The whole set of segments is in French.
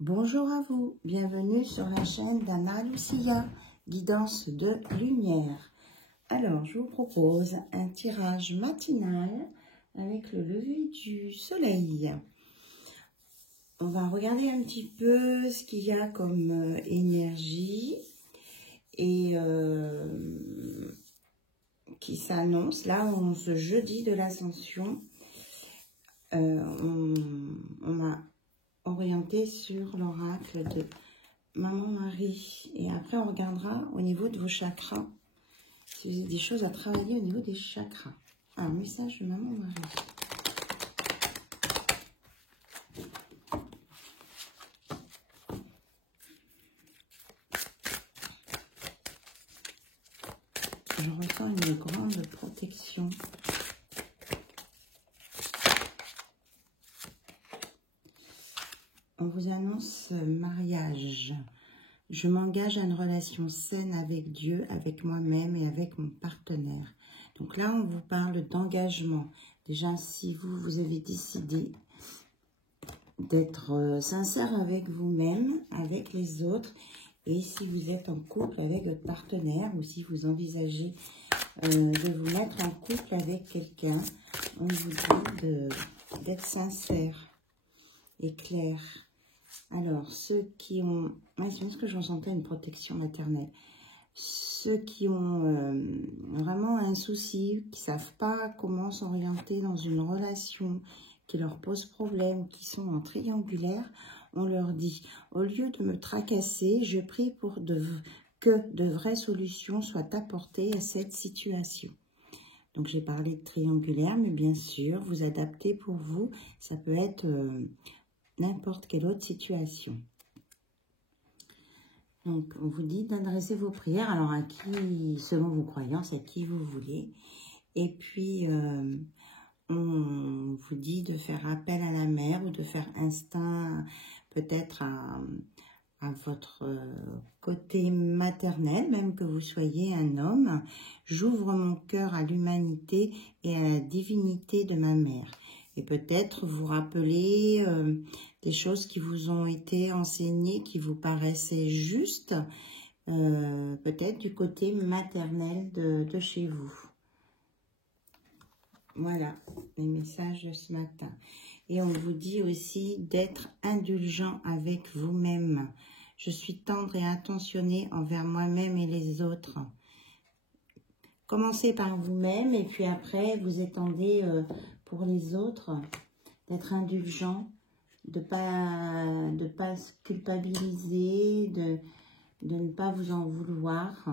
Bonjour à vous, bienvenue sur la chaîne d'Anna Lucia, guidance de lumière. Alors, je vous propose un tirage matinal avec le lever du soleil. On va regarder un petit peu ce qu'il y a comme énergie et qui s'annonce là en ce jeudi de l'Ascension. On m'a orienté sur l'oracle de Maman Marie. Et après, on regardera au niveau de vos chakras, si vous avez des choses à travailler au niveau des chakras. Alors, message de Maman Marie. Je ressens une grande protection. On vous annonce mariage. Je m'engage à une relation saine avec Dieu, avec moi-même et avec mon partenaire. Donc là, on vous parle d'engagement. Déjà, si vous avez décidé d'être sincère avec vous-même, avec les autres, et si vous êtes en couple avec votre partenaire, ou si vous envisagez de vous mettre en couple avec quelqu'un, on vous dit d'être sincère et clair. Alors, ceux qui ont... c'est parce que je ressentais une protection maternelle. Ceux qui ont vraiment un souci, qui ne savent pas comment s'orienter dans une relation, qui leur pose problème, qui sont en triangulaire, on leur dit, au lieu de me tracasser, je prie pour que de vraies solutions soient apportées à cette situation. Donc, j'ai parlé de triangulaire, mais bien sûr, vous adaptez pour vous. Ça peut être... n'importe quelle autre situation. Donc, on vous dit d'adresser vos prières, alors à qui, selon vos croyances, à qui vous voulez. Et puis, on vous dit de faire appel à la mère ou de faire instinct peut-être à votre côté maternel, même que vous soyez un homme. J'ouvre mon cœur à l'humanité et à la divinité de ma mère. Et peut-être vous rappeler des choses qui vous ont été enseignées, qui vous paraissaient justes, peut-être du côté maternel de chez vous. Voilà, les messages de ce matin. Et on vous dit aussi d'être indulgent avec vous-même. Je suis tendre et attentionnée envers moi-même et les autres. Commencez par vous-même et puis après, vous étendez pour les autres, d'être indulgent, de pas se culpabiliser, de ne pas vous en vouloir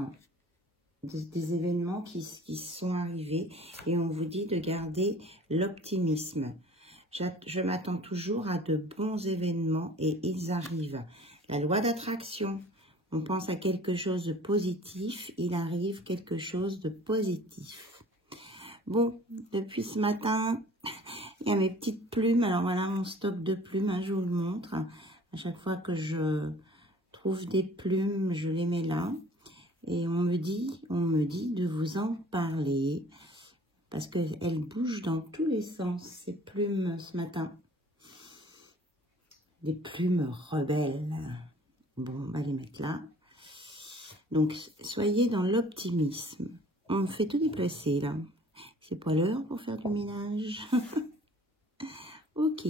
des événements qui sont arrivés. Et on vous dit de garder l'optimisme. Je m'attends toujours à de bons événements et ils arrivent. La loi d'attraction. On pense à quelque chose de positif, il arrive quelque chose de positif. Bon, depuis ce matin, il y a mes petites plumes. Alors voilà mon stock de plumes, hein, je vous le montre. À chaque fois que je trouve des plumes, je les mets là. Et on me dit de vous en parler. Parce qu'elles bougent dans tous les sens, ces plumes ce matin. Des plumes rebelles. Bon, on va les mettre là. Donc, soyez dans l'optimisme. On fait tout déplacer, là. C'est pas l'heure pour faire du ménage. Ok.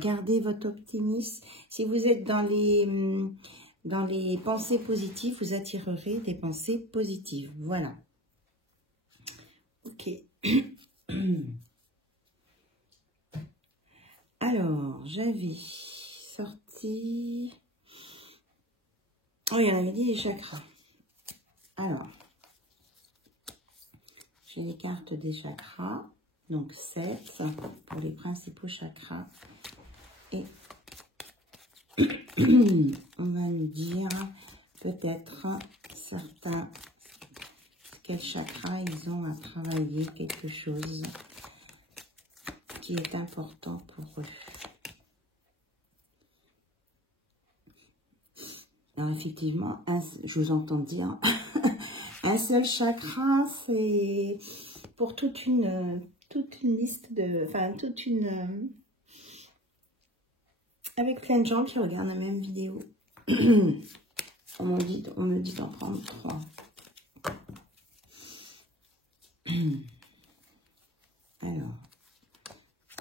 Gardez votre optimisme. Si vous êtes dans les pensées positives, vous attirerez des pensées positives. Voilà. Ok. Alors, j'avais sorti... Oui, on avait dit les chakras. Alors, j'ai les cartes des chakras. Donc, 7 pour les principaux chakras. Et on va nous dire peut-être certains quel chakra ils ont à travailler, quelque chose qui est important pour eux. Alors effectivement, je vous entends dire, un seul chakra, c'est pour toute une liste de, enfin toute une avec plein de gens qui regardent la même vidéo. On me dit d'en prendre 3. Alors,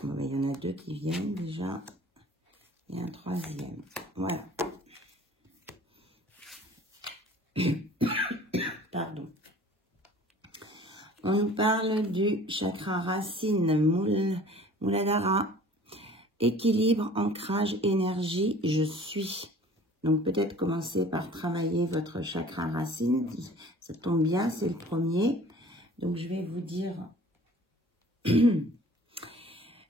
bon, ben, il y en a 2 qui viennent déjà. Et un 3e. Voilà. Pardon. On nous parle du chakra racine, Muladhara. Équilibre, ancrage, énergie, je suis. Donc peut-être commencer par travailler votre chakra racine. Ça tombe bien, c'est le premier. Donc je vais vous dire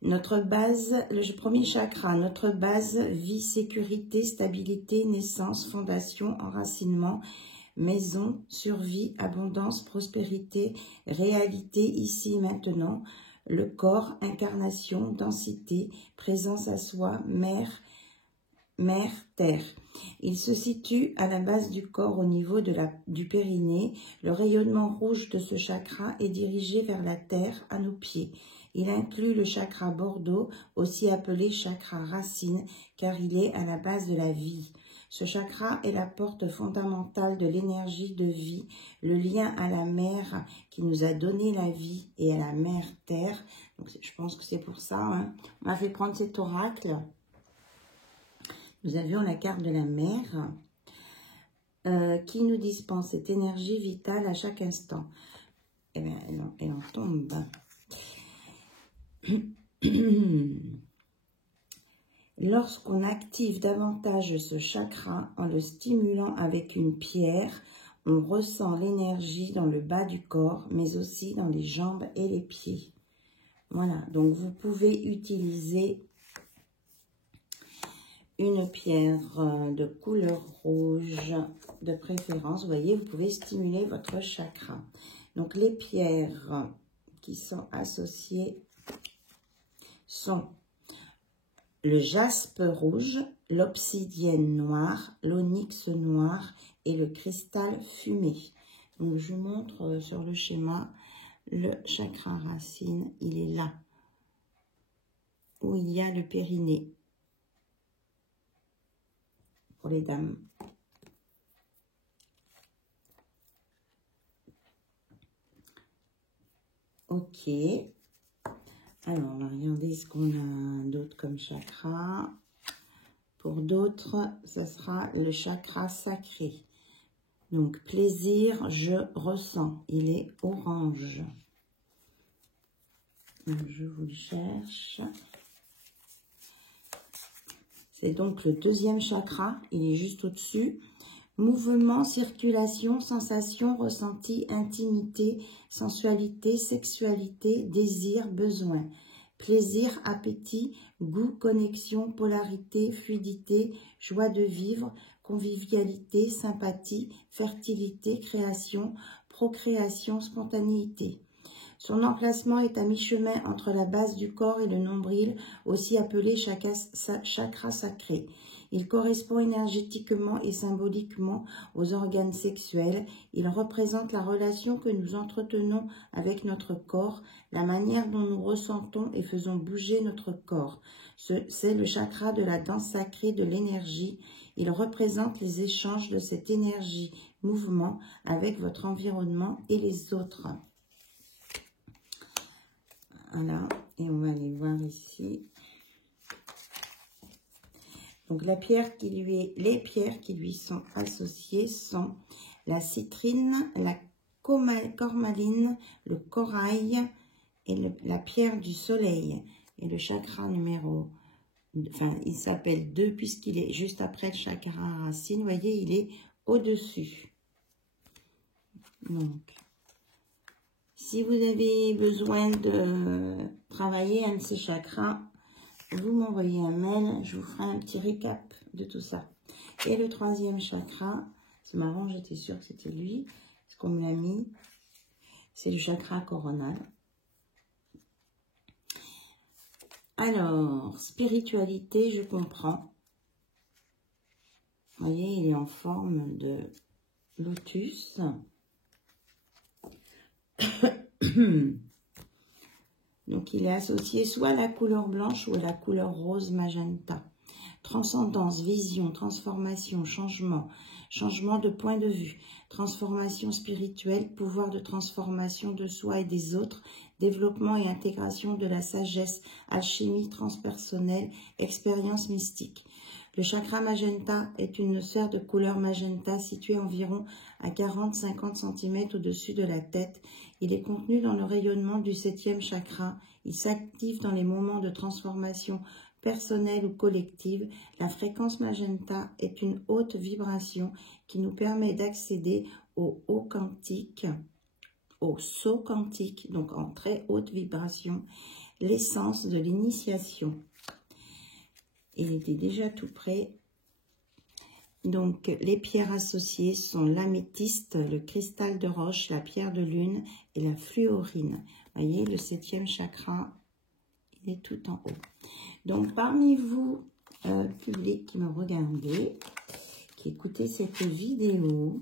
notre base, le premier chakra, notre base, vie, sécurité, stabilité, naissance, fondation, enracinement, maison, survie, abondance, prospérité, réalité, ici et maintenant, le corps, incarnation, densité, présence à soi, mère, terre. Il se situe à la base du corps au niveau du périnée. Le rayonnement rouge de ce chakra est dirigé vers la terre à nos pieds. Il inclut le chakra Bordeaux, aussi appelé chakra racine, car il est à la base de la vie. Ce chakra est la porte fondamentale de l'énergie de vie, le lien à la mère qui nous a donné la vie et à la mère terre. Donc, je pense que c'est pour ça. Hein. On m'a fait prendre cet oracle. Nous avions la carte de la mère qui nous dispense cette énergie vitale à chaque instant. Eh bien, elle en tombe. Lorsqu'on active davantage ce chakra en le stimulant avec une pierre, on ressent l'énergie dans le bas du corps, mais aussi dans les jambes et les pieds. Voilà, donc vous pouvez utiliser une pierre de couleur rouge de préférence. Vous voyez, vous pouvez stimuler votre chakra. Donc les pierres qui sont associées sont le jaspe rouge, l'obsidienne noire, l'onyx noir et le cristal fumé. Donc je vous montre sur le schéma le chakra racine. Il est là où il y a le périnée pour les dames. Ok. Alors, on va regarder ce qu'on a d'autre comme chakra. Pour d'autres, ce sera le chakra sacré. Donc, plaisir, je ressens. Il est orange. Donc, je vous le cherche. C'est donc le deuxième chakra. Il est juste au-dessus. Mouvement, circulation, sensation, ressenti, intimité, sensualité, sexualité, désir, besoin, plaisir, appétit, goût, connexion, polarité, fluidité, joie de vivre, convivialité, sympathie, fertilité, création, procréation, spontanéité. Son emplacement est à mi-chemin entre la base du corps et le nombril, aussi appelé chakra sacré. Il correspond énergétiquement et symboliquement aux organes sexuels. Il représente la relation que nous entretenons avec notre corps, la manière dont nous ressentons et faisons bouger notre corps. C'est le chakra de la danse sacrée de l'énergie. Il représente les échanges de cette énergie, mouvement avec votre environnement et les autres. Voilà, et on va aller voir ici. Donc, les pierres qui lui sont associées sont la citrine, la cormaline, le corail et la pierre du soleil. Et le chakra numéro, enfin, il s'appelle 2 puisqu'il est juste après le chakra racine. Vous voyez, il est au-dessus. Donc, si vous avez besoin de travailler un de ces chakras, vous m'envoyez un mail, je vous ferai un petit récap de tout ça. Et le troisième chakra, c'est marrant, j'étais sûre que c'était lui, parce qu'on me l'a mis, c'est le chakra coronal. Alors, spiritualité, je comprends. Vous voyez, il est en forme de lotus. Donc, il est associé soit à la couleur blanche ou à la couleur rose magenta. transcendance, vision, transformation, changement, changement de point de vue, transformation spirituelle, pouvoir de transformation de soi et des autres, développement et intégration de la sagesse, alchimie transpersonnelle, expérience mystique. Le chakra magenta est une sphère de couleur magenta située environ à 40-50 cm au-dessus de la tête. Il est contenu dans le rayonnement du 7e chakra. Il s'active dans les moments de transformation personnelle ou collective. La fréquence magenta est une haute vibration qui nous permet d'accéder au haut quantique, au saut quantique, donc en très haute vibration, l'essence de l'initiation. Il était déjà tout prêt. Donc, les pierres associées sont l'améthyste, le cristal de roche, la pierre de lune et la fluorine. Vous voyez, le 7e chakra, il est tout en haut. Donc, parmi vous, public qui me regardez, qui écoutez cette vidéo,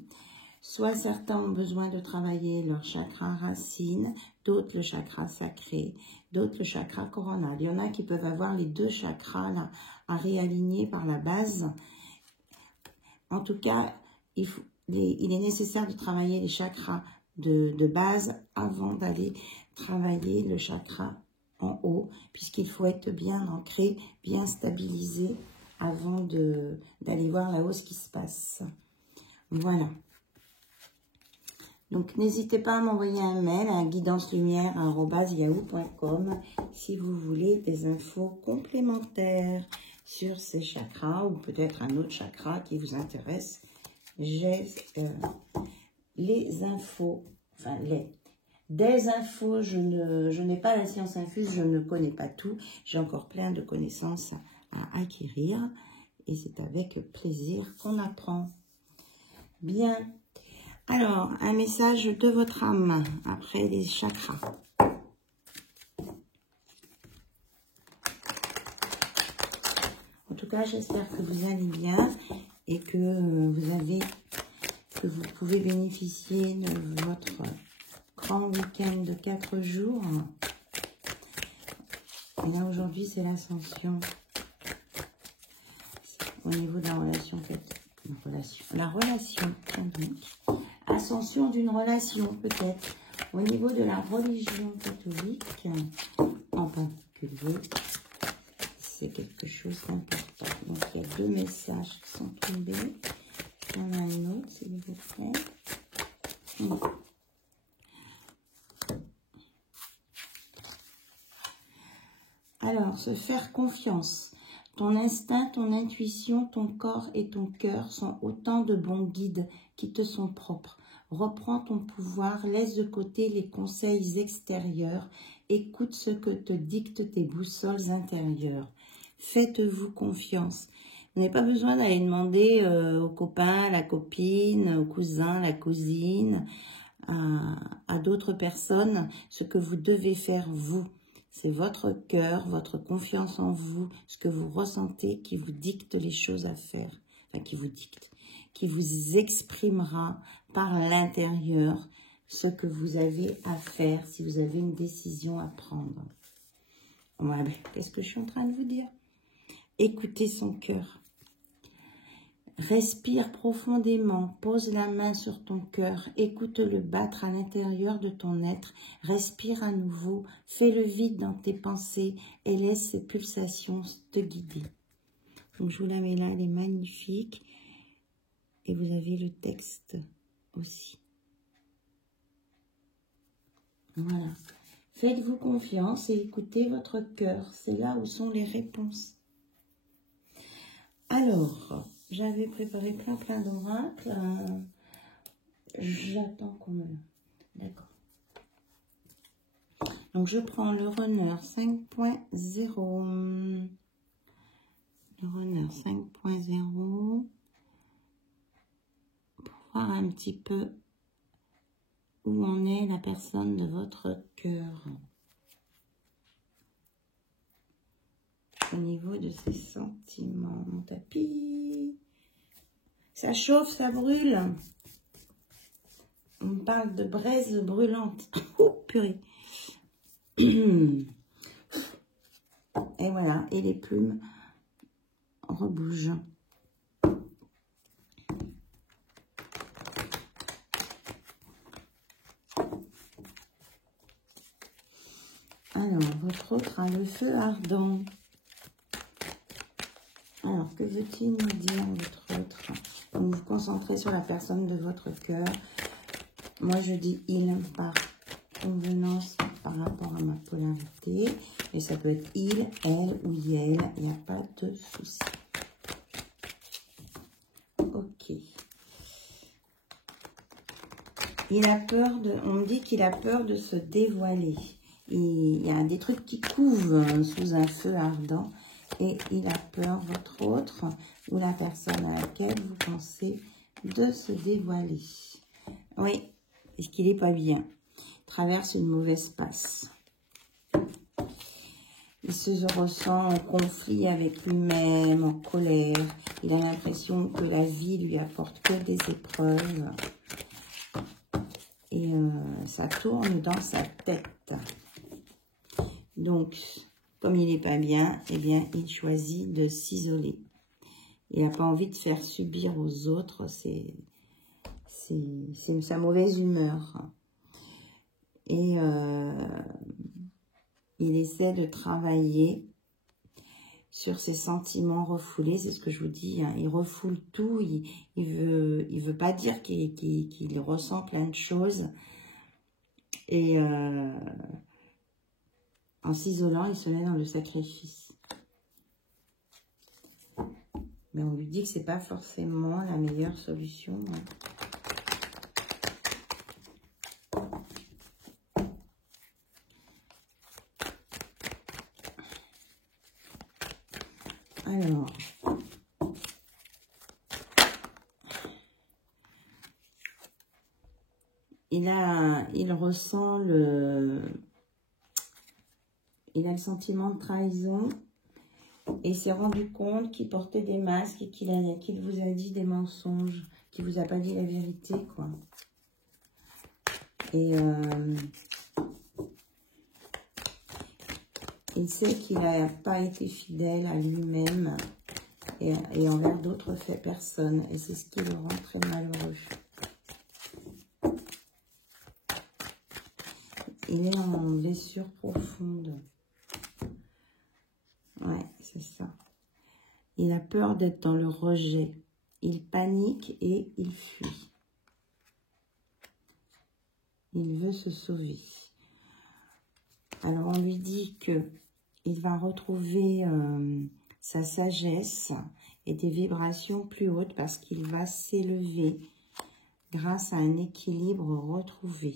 soit certains ont besoin de travailler leur chakra racine, d'autres le chakra sacré, d'autres le chakra coronal. Il y en a qui peuvent avoir les deux chakras là, à réaligner par la base. En tout cas, il est nécessaire de travailler les chakras de base avant d'aller travailler le chakra en haut, puisqu'il faut être bien ancré, bien stabilisé avant d'aller voir là-haut ce qui se passe. Voilà. Donc, n'hésitez pas à m'envoyer un mail à guidancelumière@yahoo.com si vous voulez des infos complémentaires sur ces chakras ou peut-être un autre chakra qui vous intéresse. J'ai les infos, enfin des infos, je n'ai pas la science infuse, je ne connais pas tout. J'ai encore plein de connaissances à acquérir et c'est avec plaisir qu'on apprend. Bien. Alors, un message de votre âme après les chakras. En tout cas, j'espère que vous allez bien et que vous pouvez bénéficier de votre grand week-end de 4 jours. Et là, aujourd'hui, c'est l'ascension au niveau de la relation. Ascension d'une relation, peut-être, au niveau de la religion catholique, en particulier, c'est quelque chose d'important. Donc, il y a 2 messages qui sont tombés. Il y en a un autre, s'il vous plaît. Alors, se faire confiance. Ton instinct, ton intuition, ton corps et ton cœur sont autant de bons guides qui te sont propres. Reprends ton pouvoir, laisse de côté les conseils extérieurs, écoute ce que te dictent tes boussoles intérieures. Faites-vous confiance. Vous n'avez pas besoin d'aller demander aux copains, à la copine, au cousin, la cousine, à d'autres personnes ce que vous devez faire vous. C'est votre cœur, votre confiance en vous, ce que vous ressentez qui vous dicte les choses à faire. Enfin, qui vous dicte, qui vous exprimera par l'intérieur ce que vous avez à faire si vous avez une décision à prendre. Ouais, qu'est-ce que je suis en train de vous dire? Écoutez son cœur. Respire profondément, pose la main sur ton cœur, écoute-le battre à l'intérieur de ton être, respire à nouveau, fais le vide dans tes pensées et laisse ces pulsations te guider. Donc je vous la mets là, elle est magnifique et vous avez le texte aussi. Voilà. Faites-vous confiance et écoutez votre cœur, c'est là où sont les réponses. Alors, j'avais préparé plein d'oracles. J'attends qu'on me... D'accord. Donc, je prends le runner 5.0. Le runner 5.0. Pour voir un petit peu où en est la personne de votre cœur. Au niveau de ses sentiments. Mon tapis. Ça chauffe, ça brûle. On parle de braise brûlante. Oh, purée. Et voilà. Et les plumes rebouge. Alors, votre autre a le feu ardent. Alors, que veut-il nous dire, votre autre? Donc, vous concentrez sur la personne de votre cœur. Moi, je dis il par convenance par rapport à ma polarité. Et ça peut être il, elle ou yel. Il n'y a pas de souci. Ok. Il a peur de... On me dit qu'il a peur de se dévoiler. Il y a des trucs qui couvent sous un feu ardent. Et il a peur, votre autre, ou la personne à laquelle vous pensez, de se dévoiler. Oui, parce qu'il n'est pas bien. Il traverse une mauvaise passe. Il se ressent en conflit avec lui-même, en colère. Il a l'impression que la vie lui apporte que des épreuves. Et ça tourne dans sa tête. Donc, comme il n'est pas bien, eh bien, il choisit de s'isoler. Il n'a pas envie de faire subir aux autres c'est sa mauvaise humeur. Et il essaie de travailler sur ses sentiments refoulés. C'est ce que je vous dis, hein. Il refoule tout. Il veut pas dire qu'il ressent plein de choses. Et en s'isolant, il se met dans le sacrifice. Mais on lui dit que c'est pas forcément la meilleure solution, hein. Alors, il ressent il a le sentiment de trahison et s'est rendu compte qu'il portait des masques et qu'il vous a dit des mensonges, qu'il vous a pas dit la vérité, quoi. Et il sait qu'il n'a pas été fidèle à lui-même et envers d'autres personnes. Et c'est ce qui le rend très malheureux. Il est en blessure profonde. Ouais, c'est ça. Il a peur d'être dans le rejet. Il panique et il fuit. Il veut se sauver. Alors, on lui dit que il va retrouver sa sagesse et des vibrations plus hautes parce qu'il va s'élever grâce à un équilibre retrouvé.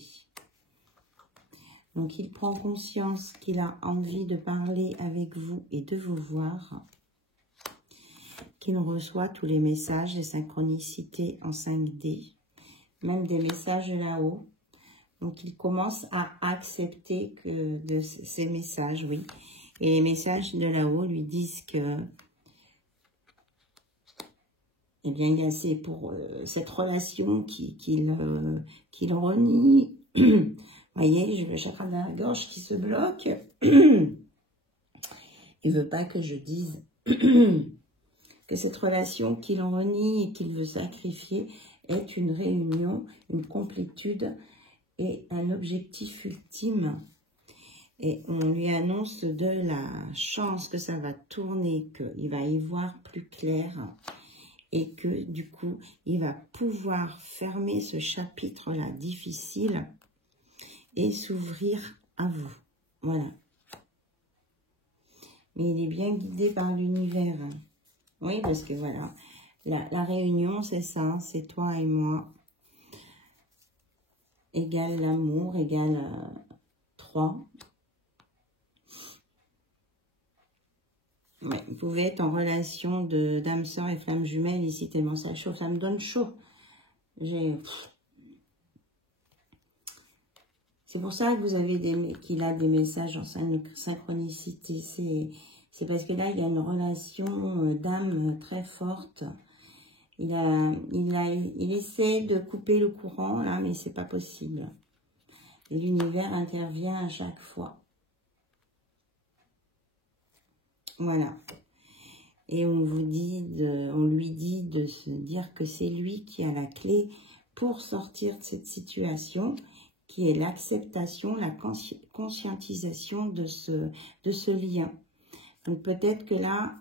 Donc, il prend conscience qu'il a envie de parler avec vous et de vous voir, qu'il reçoit tous les messages, les synchronicités en 5D, même des messages là-haut. Donc, il commence à accepter ces messages, oui. Et les messages de là-haut lui disent que, eh bien, c'est pour cette relation qu'il renie. Vous voyez, j'ai le chakra de la gorge qui se bloque. Il ne veut pas que je dise que cette relation qu'il renie et qu'il veut sacrifier est une réunion, une complétude et un objectif ultime. Et on lui annonce de la chance que ça va tourner, qu'il va y voir plus clair et que du coup, il va pouvoir fermer ce chapitre-là difficile et s'ouvrir à vous. Voilà. Mais il est bien guidé par l'univers. Oui, parce que voilà, la réunion, c'est ça, c'est toi et moi. Égale l'amour, égale 3. Ouais, vous pouvez être en relation d'âme sœur et flamme jumelle ici, tellement ça chauffe, ça me donne chaud. C'est pour ça que vous avez qu'il a des messages en synchronicité. C'est parce que là, il y a une relation d'âme très forte. Il essaie de couper le courant, là, mais c'est pas possible. L'univers intervient à chaque fois. Voilà. Et on lui dit de se dire que c'est lui qui a la clé pour sortir de cette situation, qui est l'acceptation, la conscientisation de ce lien. Donc peut-être que là,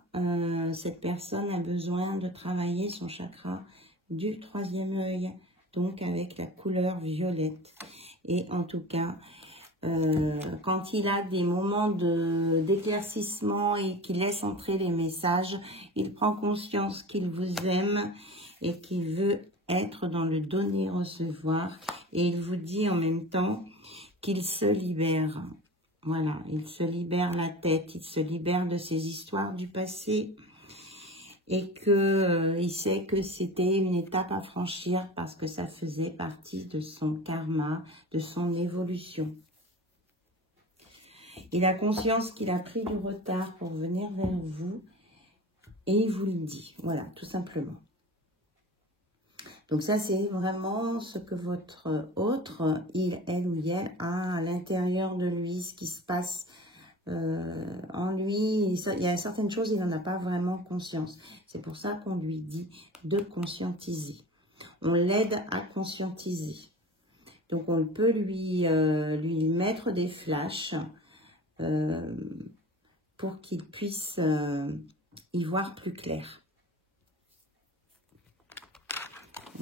cette personne a besoin de travailler son chakra du 3e œil, donc avec la couleur violette. Et en tout cas, quand il a des moments d'éclaircissement et qu'il laisse entrer les messages, il prend conscience qu'il vous aime et qu'il veut être dans le donner-recevoir. Et il vous dit en même temps qu'il se libère. Voilà, il se libère la tête, il se libère de ses histoires du passé et que il sait que c'était une étape à franchir parce que ça faisait partie de son karma, de son évolution. Il a conscience qu'il a pris du retard pour venir vers vous et il vous le dit, voilà, tout simplement. Donc ça, c'est vraiment ce que votre autre, elle ou elle, a à l'intérieur de lui, ce qui se passe en lui. Il y a certaines choses, il n'en a pas vraiment conscience. C'est pour ça qu'on lui dit de conscientiser. On l'aide à conscientiser. Donc on peut lui mettre des flashs pour qu'il puisse y voir plus clair.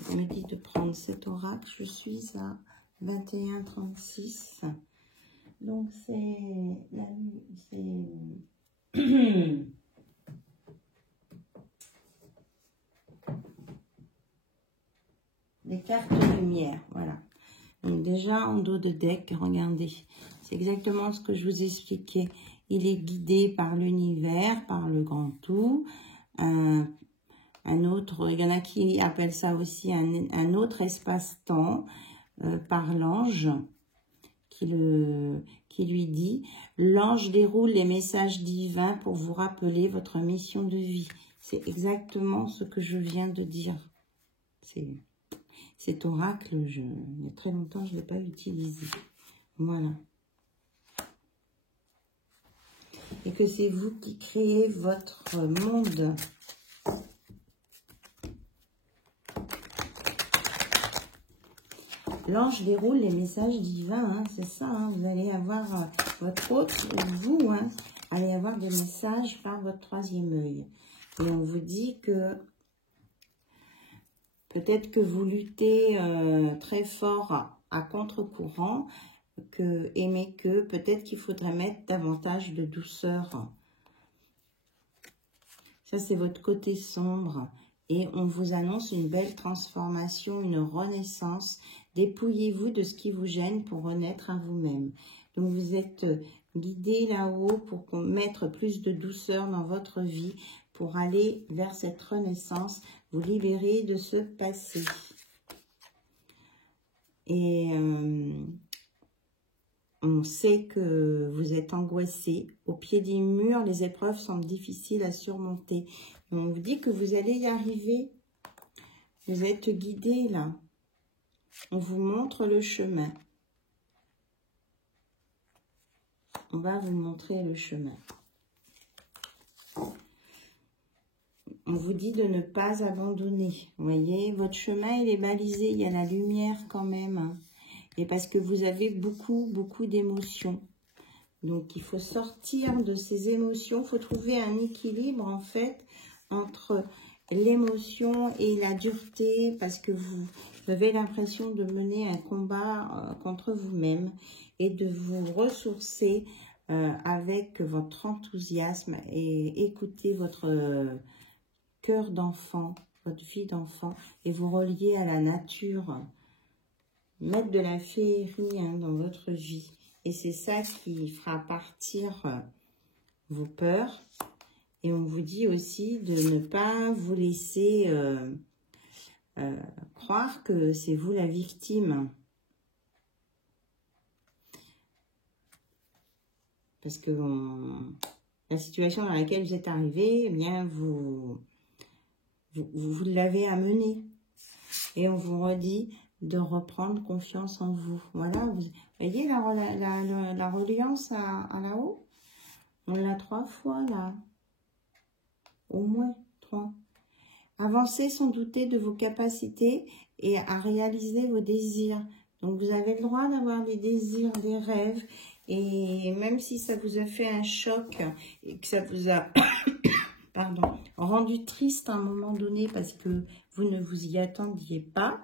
On me dit de prendre cet oracle. Je suis à 21,36. Donc c'est les cartes lumière. Voilà. Donc déjà en dos de deck, regardez. C'est exactement ce que je vous expliquais. Il est guidé par l'univers, par le grand tout. Un autre, il y en a qui appellent ça aussi un autre espace-temps par l'ange qui lui dit « L'ange déroule les messages divins pour vous rappeler votre mission de vie. » C'est exactement ce que je viens de dire. Cet oracle, il y a très longtemps, je ne l'ai pas utilisé. Voilà. Et que c'est vous qui créez votre monde. L'ange déroule les messages divins, hein, c'est ça. Hein, vous allez avoir votre autre, vous, hein, allez avoir des messages par votre 3e œil. Et on vous dit que peut-être que vous luttez très fort à contre-courant, mais que peut-être qu'il faudrait mettre davantage de douceur. Ça, c'est votre côté sombre. Et on vous annonce une belle transformation, une renaissance. Dépouillez-vous de ce qui vous gêne pour renaître à vous-même. Donc, vous êtes guidé là-haut pour mettre plus de douceur dans votre vie, pour aller vers cette renaissance, vous libérer de ce passé. Et on sait que vous êtes angoissé. Au pied des murs, les épreuves semblent difficiles à surmonter. On vous dit que vous allez y arriver. Vous êtes guidé là. On vous montre le chemin. On va vous montrer le chemin. On vous dit de ne pas abandonner. Vous voyez, votre chemin, il est balisé. Il y a la lumière quand même. Et parce que vous avez beaucoup d'émotions. Donc, il faut sortir de ces émotions. Il faut trouver un équilibre, en fait, entre l'émotion et la dureté. Parce que vous avez l'impression de mener un combat contre vous-même. Et de vous ressourcer avec votre enthousiasme. Et écouter votre cœur d'enfant, votre vie d'enfant. Et vous relier à la nature. Mettre de la féerie dans votre vie. Et c'est ça qui fera partir vos peurs. Et on vous dit aussi de ne pas vous laisser croire que c'est vous la victime. Parce que la situation dans laquelle vous êtes arrivé, eh bien, vous l'avez amenée. Et on vous redit de reprendre confiance en vous. Voilà, vous voyez la reliance à là-haut? On l'a 3 fois là. Au moins 3. Avancez sans douter de vos capacités et à réaliser vos désirs. Donc, vous avez le droit d'avoir des désirs, des rêves. Et même si ça vous a fait un choc et que ça vous a pardon, rendu triste à un moment donné parce que vous ne vous y attendiez pas,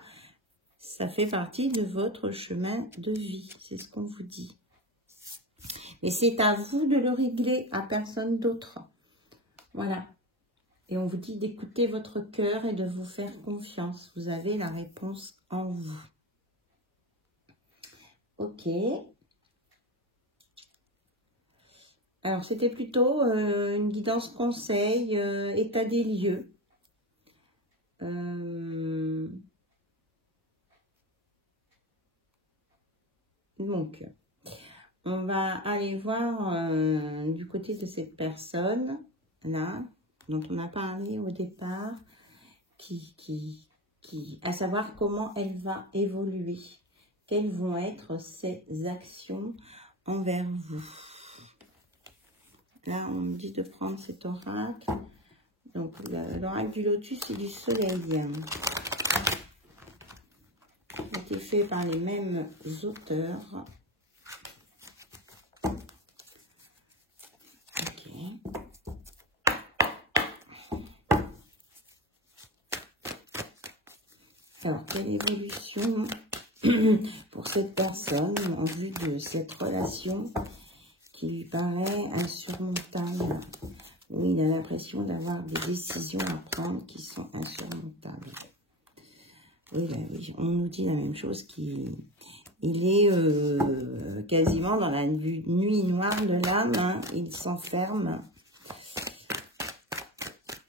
ça fait partie de votre chemin de vie. C'est ce qu'on vous dit. Mais c'est à vous de le régler, à personne d'autre. Voilà. Et on vous dit d'écouter votre cœur et de vous faire confiance. Vous avez la réponse en vous. Ok. Alors, c'était plutôt une guidance conseil, état des lieux. Donc, on va aller voir du côté de cette personne, là, dont on a parlé au départ, à savoir comment elle va évoluer. Quelles vont être ses actions envers vous. Là, on me dit de prendre cet oracle. Donc, l'oracle du lotus et du soleil. Ça a été fait par les mêmes auteurs. Ok. Alors, quelle évolution pour cette personne en vue de cette relation qui lui paraît insurmontable? Oui, il a l'impression d'avoir des décisions à prendre qui sont insurmontables. Oui, là, on nous dit la même chose, il est quasiment dans la nuit noire de l'âme, hein, il s'enferme.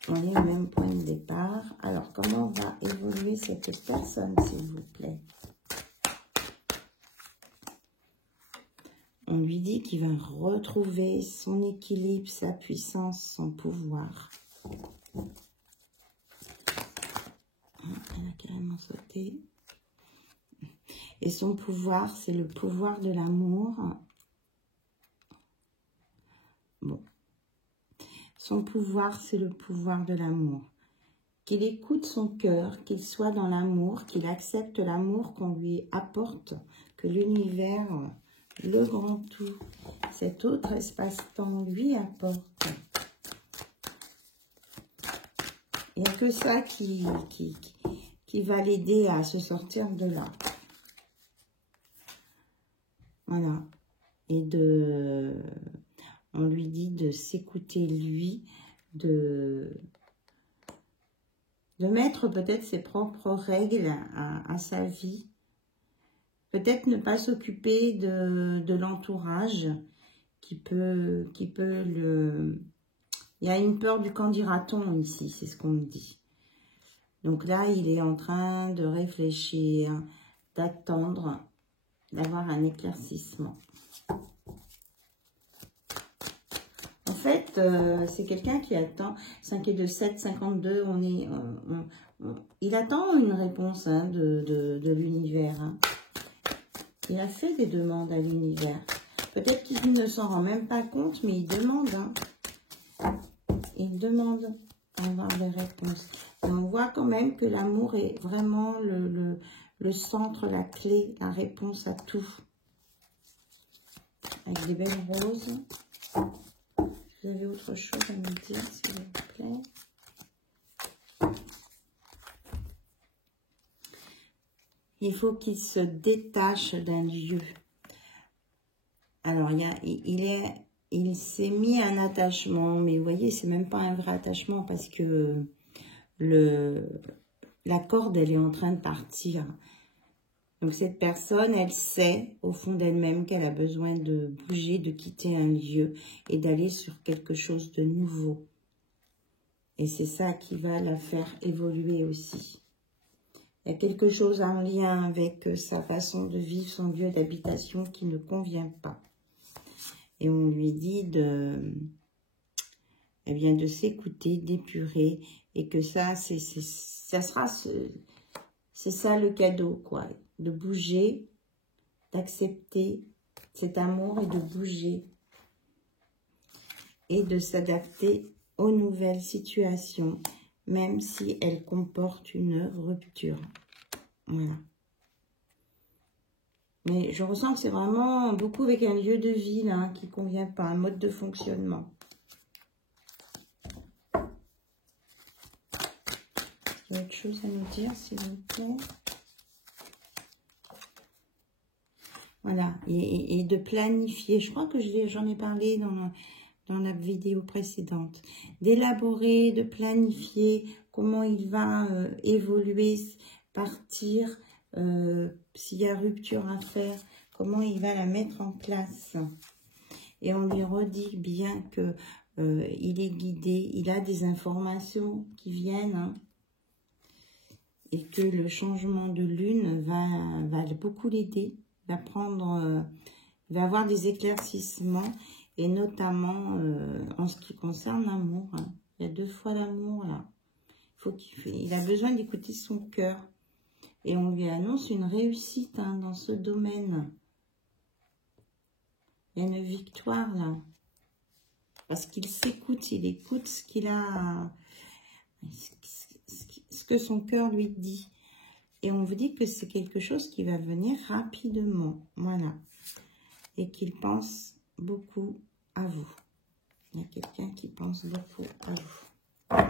On est au même point de départ. Alors, comment va évoluer cette personne, s'il vous plaît? On lui dit qu'il va retrouver son équilibre, sa puissance, son pouvoir. Elle a carrément sauté. Et son pouvoir, c'est le pouvoir de l'amour. Bon. Son pouvoir, c'est le pouvoir de l'amour. Qu'il écoute son cœur, qu'il soit dans l'amour, qu'il accepte l'amour qu'on lui apporte, que l'univers, le grand tout, cet autre espace-temps lui apporte. Il n'y a que ça qui va l'aider à se sortir de là. Voilà. Et on lui dit de s'écouter lui, de mettre peut-être ses propres règles à sa vie. Peut-être ne pas s'occuper de l'entourage qui peut le... Il y a une peur du qu'en dira-t-on ici, c'est ce qu'on me dit. Donc là, il est en train de réfléchir, d'attendre, d'avoir un éclaircissement. En fait, c'est quelqu'un qui attend, 5 et 2, 7, 52, il attend une réponse hein, de l'univers. Hein. Il a fait des demandes à l'univers. Peut-être qu'il ne s'en rend même pas compte, mais il demande. Hein. Il demande à avoir des réponses. Et on voit quand même que l'amour est vraiment le centre, la clé, la réponse à tout. Avec des belles roses. Vous avez autre chose à me dire, s'il vous plaît? Il faut qu'il se détache d'un lieu. Alors, il s'est mis un attachement, mais vous voyez, c'est même pas un vrai attachement parce que la corde, elle est en train de partir. Donc, cette personne, elle sait au fond d'elle-même qu'elle a besoin de bouger, de quitter un lieu et d'aller sur quelque chose de nouveau. Et c'est ça qui va la faire évoluer aussi. Il y a quelque chose en lien avec sa façon de vivre, son lieu d'habitation qui ne convient pas. Et on lui dit de s'écouter, d'épurer, et que ça, c'est ça le cadeau, quoi. De bouger, d'accepter cet amour et de bouger. Et de s'adapter aux nouvelles situations, même si elles comportent une rupture. Voilà. Mais je ressens que c'est vraiment beaucoup avec un lieu de vie là, qui ne convient pas, un mode de fonctionnement. Il y a autre chose à nous dire, s'il vous plaît? Voilà, et de planifier. Je crois que j'en ai parlé dans la vidéo précédente. D'élaborer, de planifier comment il va évoluer, partir, s'il y a rupture à faire, comment il va la mettre en place. Et on lui redit bien que il est guidé, il a des informations qui viennent, hein, et que le changement de lune va beaucoup l'aider. Il va avoir des éclaircissements, et notamment en ce qui concerne l'amour. Hein. Il y a 2 fois l'amour là. Il a besoin d'écouter son cœur. Et on lui annonce une réussite hein, dans ce domaine. Il y a une victoire là. Parce qu'il s'écoute, il écoute ce qu'il a, ce que son cœur lui dit. Et on vous dit que c'est quelque chose qui va venir rapidement. Voilà. Et qu'il pense beaucoup à vous. Il y a quelqu'un qui pense beaucoup à vous.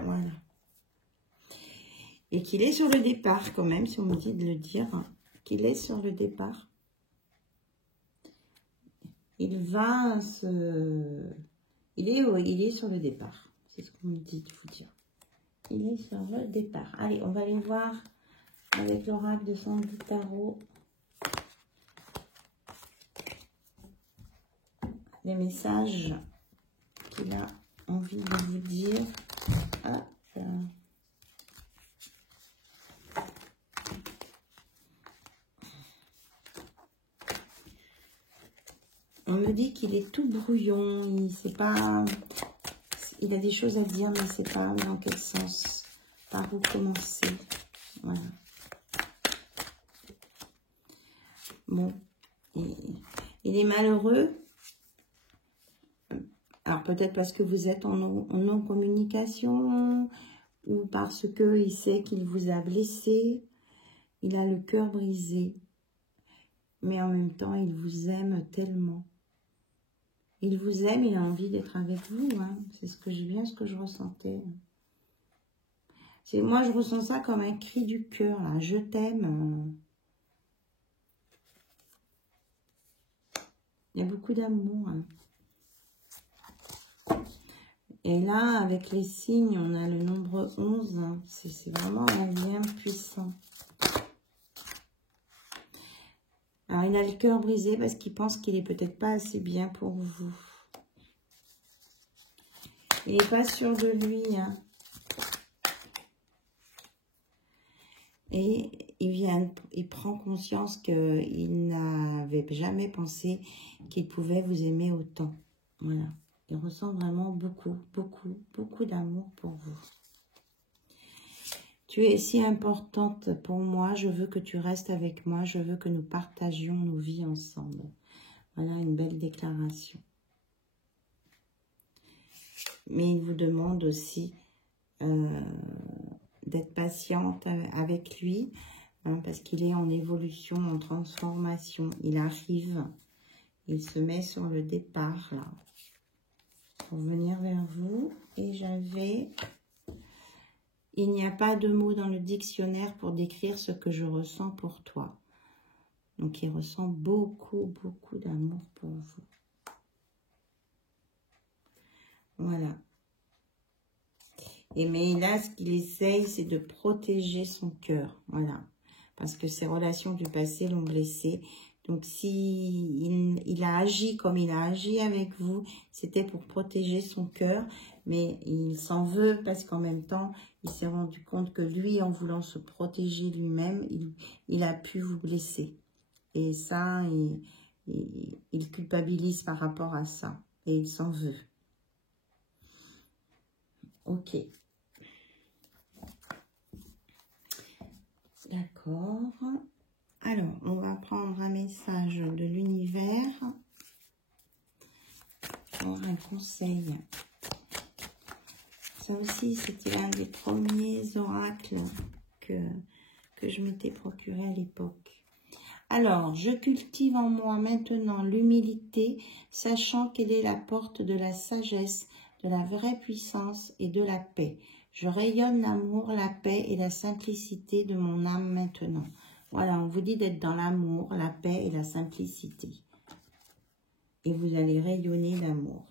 Voilà. Et qu'il est sur le départ quand même, si on me dit de le dire. Qu'il est sur le départ. Il va se... Il est sur le départ. C'est ce qu'on me dit de vous dire. Il est sur le départ. Allez, on va aller voir avec l'oracle de Sandy Tarot les messages qu'il a envie de vous dire. Hop. On me dit qu'il est tout brouillon, il a des choses à dire, mais il ne sait pas dans quel sens, par où commencer. Voilà. Bon, il est malheureux. Alors peut-être parce que vous êtes en non-communication, ou parce qu'il sait qu'il vous a blessé. Il a le cœur brisé. Mais en même temps, il vous aime tellement. Il vous aime, il a envie d'être avec vous. Hein. C'est ce que je ressentais. Moi, je ressens ça comme un cri du cœur. Là. Je t'aime. Il y a beaucoup d'amour. Hein. Et là, avec les signes, on a le nombre 11. Hein. C'est vraiment un lien puissant. Alors, il a le cœur brisé parce qu'il pense qu'il est peut-être pas assez bien pour vous. Il n'est pas sûr de lui. Hein. Et il prend conscience qu'il n'avait jamais pensé qu'il pouvait vous aimer autant. Voilà. Il ressent vraiment beaucoup, beaucoup, beaucoup d'amour pour vous. Tu es si importante pour moi, je veux que tu restes avec moi, je veux que nous partagions nos vies ensemble. Voilà une belle déclaration. Mais il vous demande aussi d'être patiente avec lui, hein, parce qu'il est en évolution, en transformation. Il arrive, il se met sur le départ, là, pour venir vers vous. Et j'avais... Il n'y a pas de mots dans le dictionnaire pour décrire ce que je ressens pour toi. Donc, il ressent beaucoup, beaucoup d'amour pour vous. Voilà. Mais là, ce qu'il essaye, c'est de protéger son cœur. Voilà. Parce que ses relations du passé l'ont blessé. Donc, si il a agi comme il a agi avec vous, c'était pour protéger son cœur. Mais il s'en veut parce qu'en même temps, il s'est rendu compte que lui, en voulant se protéger lui-même, il a pu vous blesser. Et ça, il culpabilise par rapport à ça. Et il s'en veut. Ok. D'accord. Alors, on va prendre un message de l'univers pour un conseil Ça aussi, c'était l'un des premiers oracles que je m'étais procuré à l'époque. Alors, je cultive en moi maintenant l'humilité, sachant qu'elle est la porte de la sagesse, de la vraie puissance et de la paix. Je rayonne l'amour, la paix et la simplicité de mon âme maintenant. Voilà, on vous dit d'être dans l'amour, la paix et la simplicité. Et vous allez rayonner l'amour.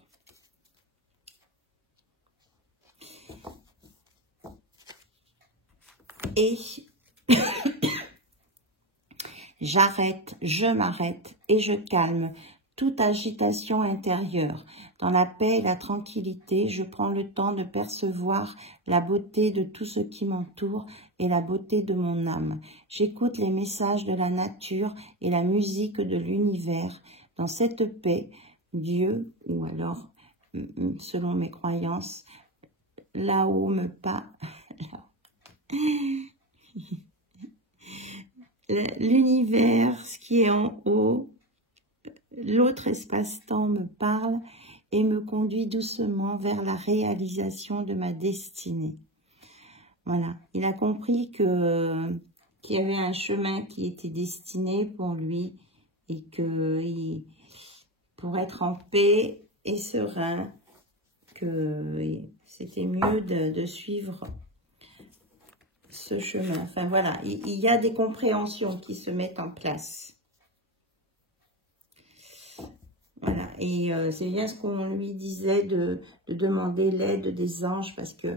Et j'arrête, je m'arrête et je calme toute agitation intérieure. Dans la paix et la tranquillité, je prends le temps de percevoir la beauté de tout ce qui m'entoure et la beauté de mon âme. J'écoute les messages de la nature et la musique de l'univers. Dans cette paix, Dieu, ou alors, selon mes croyances, là-haut me pas... L'univers, ce qui est en haut, l'autre espace-temps me parle et me conduit doucement vers la réalisation de ma destinée. Voilà, il a compris qu'il y avait un chemin qui était destiné pour lui et que pour être en paix et serein, que c'était mieux de suivre ce chemin. Enfin voilà, il y a des compréhensions qui se mettent en place. Voilà, et c'est bien ce qu'on lui disait de demander l'aide des anges, parce que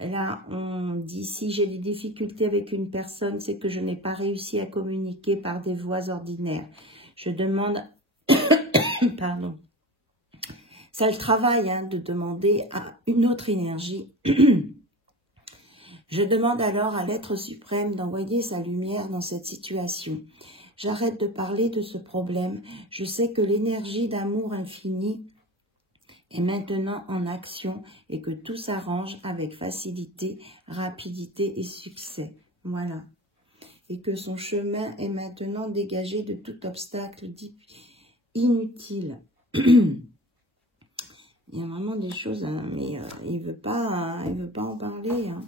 là, on dit, si j'ai des difficultés avec une personne, c'est que je n'ai pas réussi à communiquer par des voies ordinaires. Je demande, pardon, c'est le travail hein, de demander à une autre énergie. Je demande alors à l'être suprême d'envoyer sa lumière dans cette situation. J'arrête de parler de ce problème. Je sais que l'énergie d'amour infini est maintenant en action et que tout s'arrange avec facilité, rapidité et succès. Voilà. Et que son chemin est maintenant dégagé de tout obstacle inutile. Il y a vraiment des choses, hein, mais il veut pas en parler. Hein.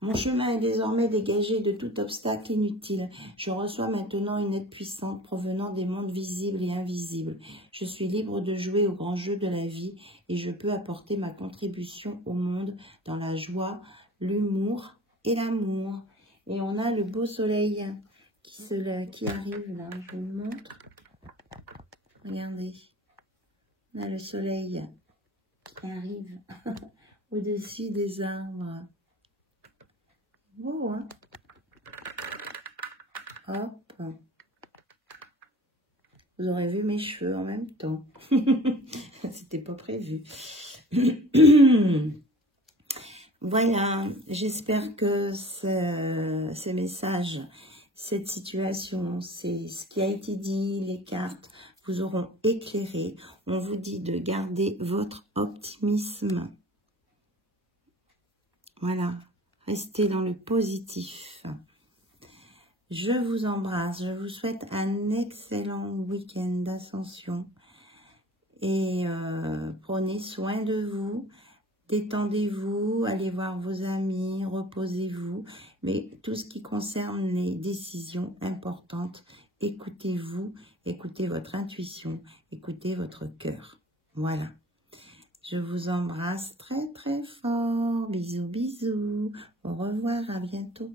Mon chemin est désormais dégagé de tout obstacle inutile. Je reçois maintenant une aide puissante provenant des mondes visibles et invisibles. Je suis libre de jouer au grand jeu de la vie et je peux apporter ma contribution au monde dans la joie, l'humour et l'amour. Et on a le beau soleil qui arrive là, je vous le montre. Regardez, on a le soleil qui arrive au-dessus des arbres. Beau, hein? Hop. Vous aurez vu mes cheveux en même temps. C'était pas prévu. Voilà, j'espère que ces messages, cette situation, c'est ce qui a été dit, les cartes vous auront éclairé. On vous dit de garder votre optimisme. Voilà. Restez dans le positif. Je vous embrasse. Je vous souhaite un excellent week-end d'ascension. Et prenez soin de vous. Détendez-vous. Allez voir vos amis. Reposez-vous. Mais tout ce qui concerne les décisions importantes, écoutez-vous. Écoutez votre intuition. Écoutez votre cœur. Voilà. Je vous embrasse très très fort. Bisous, bisous. Au revoir, à bientôt.